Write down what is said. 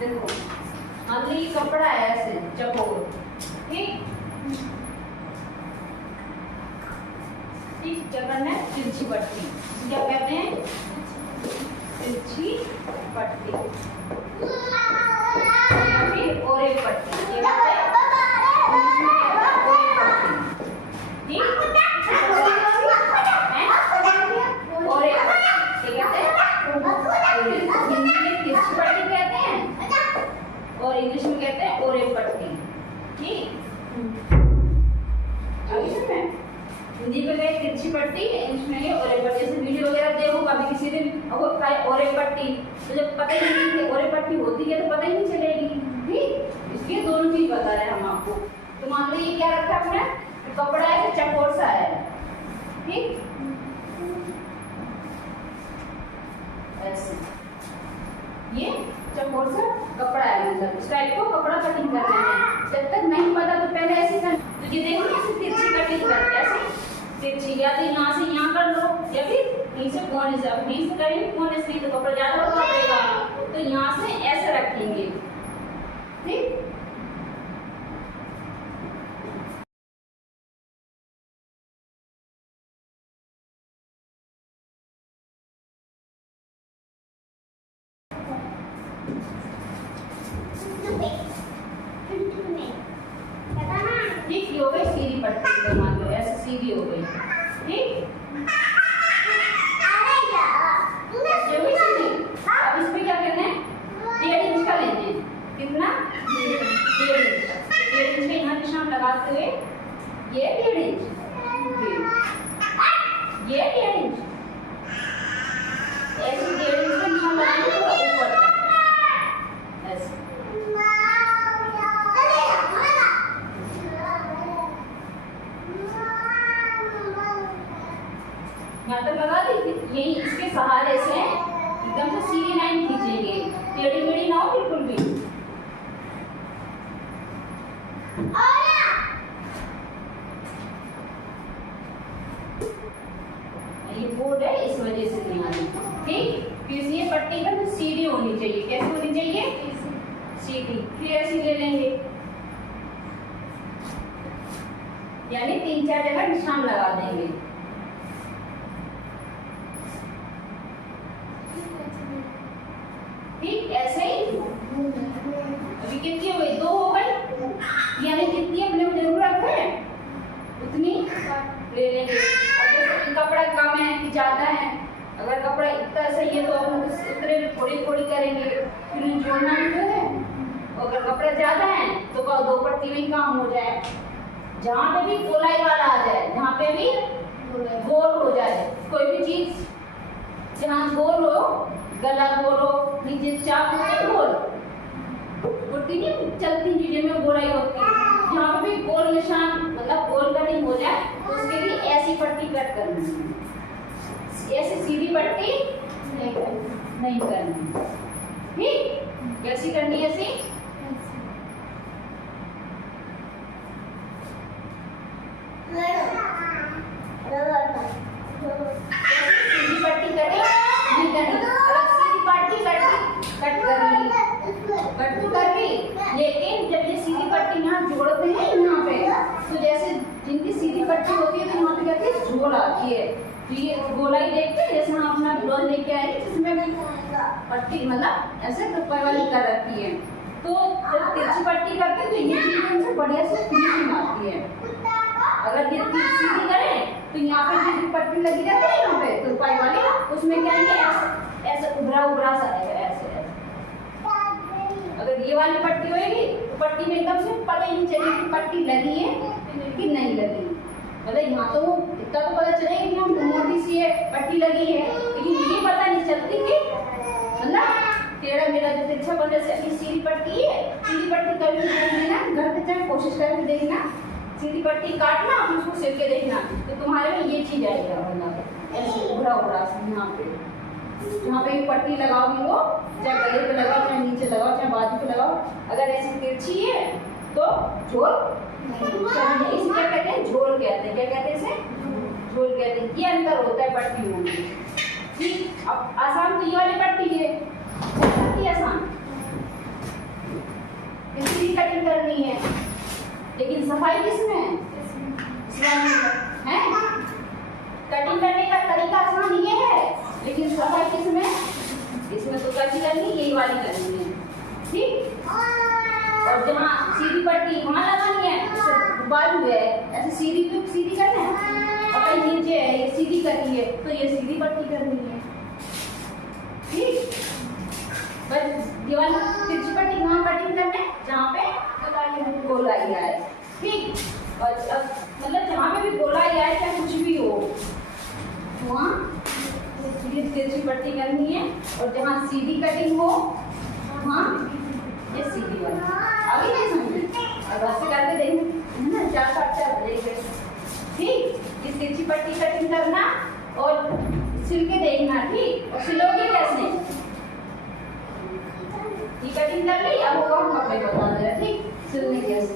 देखो मान ली कपड़ा है ऐसे चकोर, ठीक ठीक, क्या करना है, तिरछी पट्टी, क्या कहते हैं, तिरछी पट्टी या फिर और एक पट्टी, ये कहते हैं और एक पट्टी, क्या कहते हैं, हिंदी में तिरछी पट्टी कहते हैं और इंग्लिश में कहते हैं और एक पट्टी, ठीक। हिंदी पे गए तिरछी पट्टी, इंग्लिश में ये और एक पट्टी। जैसे वीडियो वगैरह देखो कभी किसी दिन और एक पट्टी, तो जब पता ही नहीं कि और एक पट्टी होती है तो पता ही नहीं चलेगी, ठीक। इसलिए दोनों चीज बता रहे हैं हम आपको। तो मान लो ये क्या रखा है हमने, कपड़ा है चकोर सा है, ठीक ऐसे, ये चकोर सा कपड़ा है, मतलब इस टाइप को कपड़ा कटिंग करना है। जब तक नहीं पता तो पहले ऐसे कर, तो ये देखो ऐसे तिरछी कटिंग करते हैं, ऐसे तिरछी, या तो यहाँ से यहाँ कर लो या फिर यहीं से कोने से, अब यहीं से करेंगे कोने से तो कपड़ा ज्यादा बड़ा पड़ेगा, तो यहाँ से ऐसे रखेंगे, ठीक। ठीक, ये हो गई सीधी पट्टी, तो मान लो ऐसे सीधी हो गई, ठीक। अब इस पे क्या करना है, 1.5 इंच का लेना है, कितना, 1.5 इंच का, 1.5 इंच का यहाँ निशान लगाते हुए ये 1.5 इंच, ये 1.5 इंच, ऐसे 1.5 इंच का निशान लगाएंगे तो ऊपर ऐसे, यहाँ तक लगा दी। यही इसके सहारे से एकदम से सीधी लाइन खींचेंगे, टेढ़ी मेढ़ी ना हो बिल्कुल भी। ये बोर्ड है इस वजह से नहीं आ रही, ठीक। फिर ये पट्टी एकदम सीधी होनी चाहिए, कैसे होनी चाहिए, सीधी। फिर ऐसी ले लेंगे, यानी 3-4 जगह निशान लगा देंगे, ठीक ऐसे ही। अभी कितनी हो गई, 2 हो गई, यानी जितनी अपने को जरूरत है उतनी ले लेंगे। अगर कपड़ा कम है कि ज्यादा है, अगर कपड़ा इतना सही है तो अपन उतने थोड़ी थोड़ी करेंगे, फिर जोड़ना जो है। अगर कपड़ा ज्यादा है तो 2 पट्टी में काम हो जाए, जहाँ पे भी गोलाई वाला आ जाए, जहाँ पे भी गोल हो जाए, कोई भी चीज जहाँ गोल हो, गला गोल हो, नीचे चाप हो गोल, कुर्ती नहीं चलती चीजें में गोलाई होती है, जहाँ पे भी गोल निशान मतलब गोल कटिंग हो जाए तो उसके लिए ऐसी पट्टी कट करनी है, ऐसी सीधी पट्टी नहीं करनी, ठीक। कैसी करनी है, ऐसी सीधी पट्टी करें नहीं करनी, अगर सीधी पट्टी कट कर ली, लेकिन जब ये सीधी पट्टी यहाँ जोड़ते हैं यहाँ पे, तो जैसे जिनकी सीधी पट्टी होती है तो यहाँ पे कहते हैं झोल आती है, तो ये गोलाई देखते हैं जैसे हम अपना ब्लाउज लेके आए जिसमें पट्टी मतलब ऐसे ऊपर वाली कर रखी है, तो जब तिरछी पट्टी करते हैं तो ये चीजें उनसे बढ़िया से फिनिशिंग आती है। अगर ये सीधी करें तो यहाँ पे जो पट्टी लगी रहती है यहाँ पे तो ऊपर वाली, उसमें क्या है ऐसे उभरा सा आएगा, ऐसे अगर ये वाली पट्टी होगी तो पट्टी में एकदम से पता ही नहीं चलेगी कि पट्टी लगी है कि नहीं लगी, मतलब यहाँ तो इतना तो पता चलेगा कि हम मोटी सी है पट्टी लगी है, लेकिन ये पता नहीं चलती कि मतलब टेढ़ा मेरा जो तिरछा बन जैसे अपनी सीधी पट्टी है, सीधी पट्टी कभी देखना घर पे चाहे कोशिश करके देखना, सीधी पट्टी काटना और उसको सिल के देखना, तो तुम्हारे में ये चीज आएगा, मतलब ऐसे उभरा यहाँ पे जहाँ पे पट्टी लगाओगी वो चाहे गले पे लगाओ, चाहे नीचे लगाओ, चाहे बाजू पे लगाओ, अगर ऐसी तिरछी है तो झोल, इसे क्या कहते हैं, झोल कहते हैं, क्या कहते हैं इसे, झोल कहते हैं। ये अंतर होता है पट्टियों में, ठीक। अब आसान तो ये वाली पट्टी है, आसान सफाई किसमें है? है कटिंग करने का तरीका आसान ये है, लेकिन सफाई किसमें? इसमें तो कैसी करनी, यही वाली करनी है, ठीक। और जहाँ सीधी पट्टी वहाँ लगानी है, बाजू है ऐसे सीधी पे सीधी करना है, और कहीं नीचे है ये सीधी करनी है तो ये सीधी पट्टी करनी है, ठीक। बस ये वाली तिरछी पट्टी वहाँ कटिंग करना है जहाँ पे गोलाई आए, ठीक। और मतलब जहाँ पे भी गोलाई आए चाहे कुछ भी हो वहाँ तिरछी पट्टी करनी है, और जहाँ सीधी कटिंग हो वहाँ ये सीधी वाली। अभी नहीं समझे, अब ऐसे करके देखें है ना, 4 देखें, ठीक। इस तिरछी पट्टी कटिंग करना और सिल के देखना, ठीक। और सिलोगे कैसे, ये कटिंग कर ली, अब होगा हम कपड़े बता दे रहे, ठीक, सिलने कैसे।